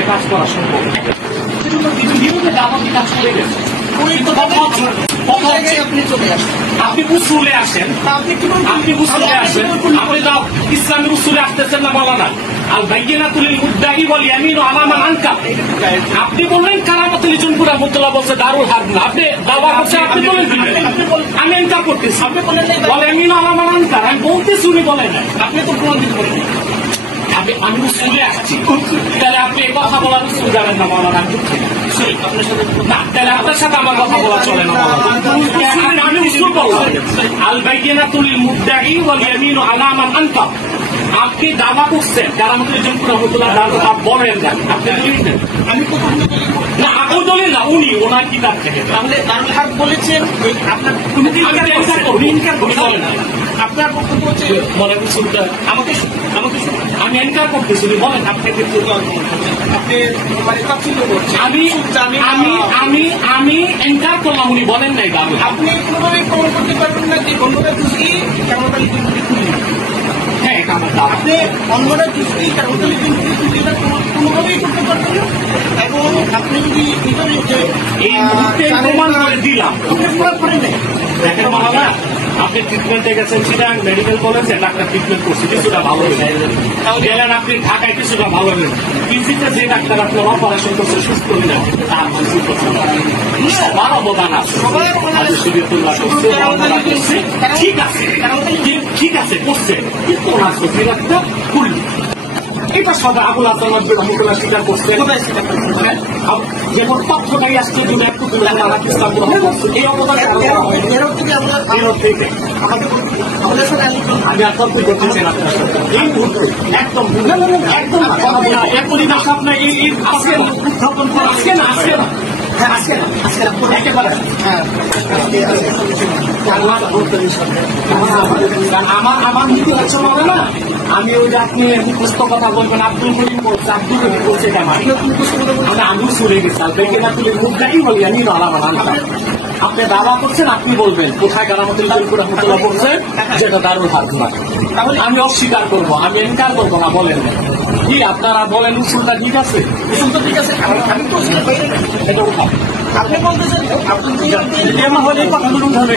আপনি কাজ করা সম্ভব সেজন্য বিরোধী দাবাকে কাজ করে গেছে। আপনি উসুলে আসেন, আপনি উসুলে আসেন, আপনি যাও ইসলামের উসুলে আসতেছেন না বলা না। আল বাইয়িনাতুল মুদ্দাই ওয়াল ইয়ামিনু আলা মান আনকার। আপনি বললেন কারামাতুল জুনপুরা মুতলা বলছে দারুল হারব না, আপনি দাওয়া করছেন, আপনি বলেন আমি এনকার করতেছি, আপনি বলেন ওয়াল ইয়ামিনু আলা মান আনকার, আমি বলতেছি উনি বলেন না, আপনি তো প্রমাণ দিতে পারেন। আমি উসুলে আসছি, তাহলে আপনি এই কথা বলার উসুল জানেন না মাওলানা, না তাহলে আপনার সাথে আমার কথা বলা চলে না। আমি উসুল বললাম আল বাইয়িনাতুল মুদ্দাই ওয়াল ইয়ামিনু আলা মান আনকার। আপনি দাবা করছেন কারামাতুল জুনপুরা মুতলা দারুল বলেন না, আপনি দলিল দেন। আমি তো না ওই দলিল না, উনি ওনার কিতাব থেকে। তাহলে দারুল হারব বলেছেন আপনার ইনকার বলেন না। আপনার বক্তব্য হচ্ছে মনে উসুলটা আমাকে আমি এনকার করতেছি, বলেন আপনি আমি এনকার করলাম, উনি বলেন নাই দাবি। আপনি কোনোভাবে প্রমাণ করতে পারবেন না যে অন্যরা খুশি কামাতালি হ্যাঁ কামাত আপনি অন্যরা খুশি কামাতালি কোনোভাবেই করতে পারবেন না। এবং আপনি যদি এই মুহূর্তে প্রমাণ করে দিলাম করে নেই দেখেন মহানা, আপনি ট্রিটমেন্টে গেছেন চিটাং মেডিকেল কলেজে, ডাক্তার ট্রিটমেন্ট করছে, কিছুটা ভালো হয়ে গেলেন। আপনি ঢাকায় কিছুটা ভালো হলেন, পিজিতে যে ডাক্তার আপনার অপারেশন করছে সুস্থ হলেন, তার মানসিক সবার অবদান আছে, ঠিক আছে ঠিক আছে করছে, কিন্তু ওনার সত্যি ডাক্তার করলি এটা সবাই আবুল আসাদ রহমতুল্লাহ স্বীকার করছে। যেমন তথ্যটাই আসছে যদি একটু এই অবদান আমি আর তথ্য করতেছি না এই মুহূর্তে একদম একদম এখনই না আপনার এই আজকে উত্থাপন করে আজকে না একেবারে আমার নীতি হচ্ছে মানে না, আমি ওই যে আপনি মুখস্থ কথা বলবেন আব্দুল করিম বলছে, আব্দুল করিম বলছে এটা আমি আঙুল চলে গেছি তুলে মুখ গাড়ি বলি আমি আপনি দাবা করছেন, আপনি বলবেন কোথায় কারামাতুল জুনপুরা মুতলা বলছেন যেটা দারুল হারব না, তাহলে আমি অস্বীকার করবো, আমি এনকার করবো না, বলেন কি আপনারা বলেন উসুলটা ঠিক আছে, উসুলটা ঠিক আছে, এটা উঠাও। আপনি বলতেছেন আপনি হলে কথাগুলো উঠাবে।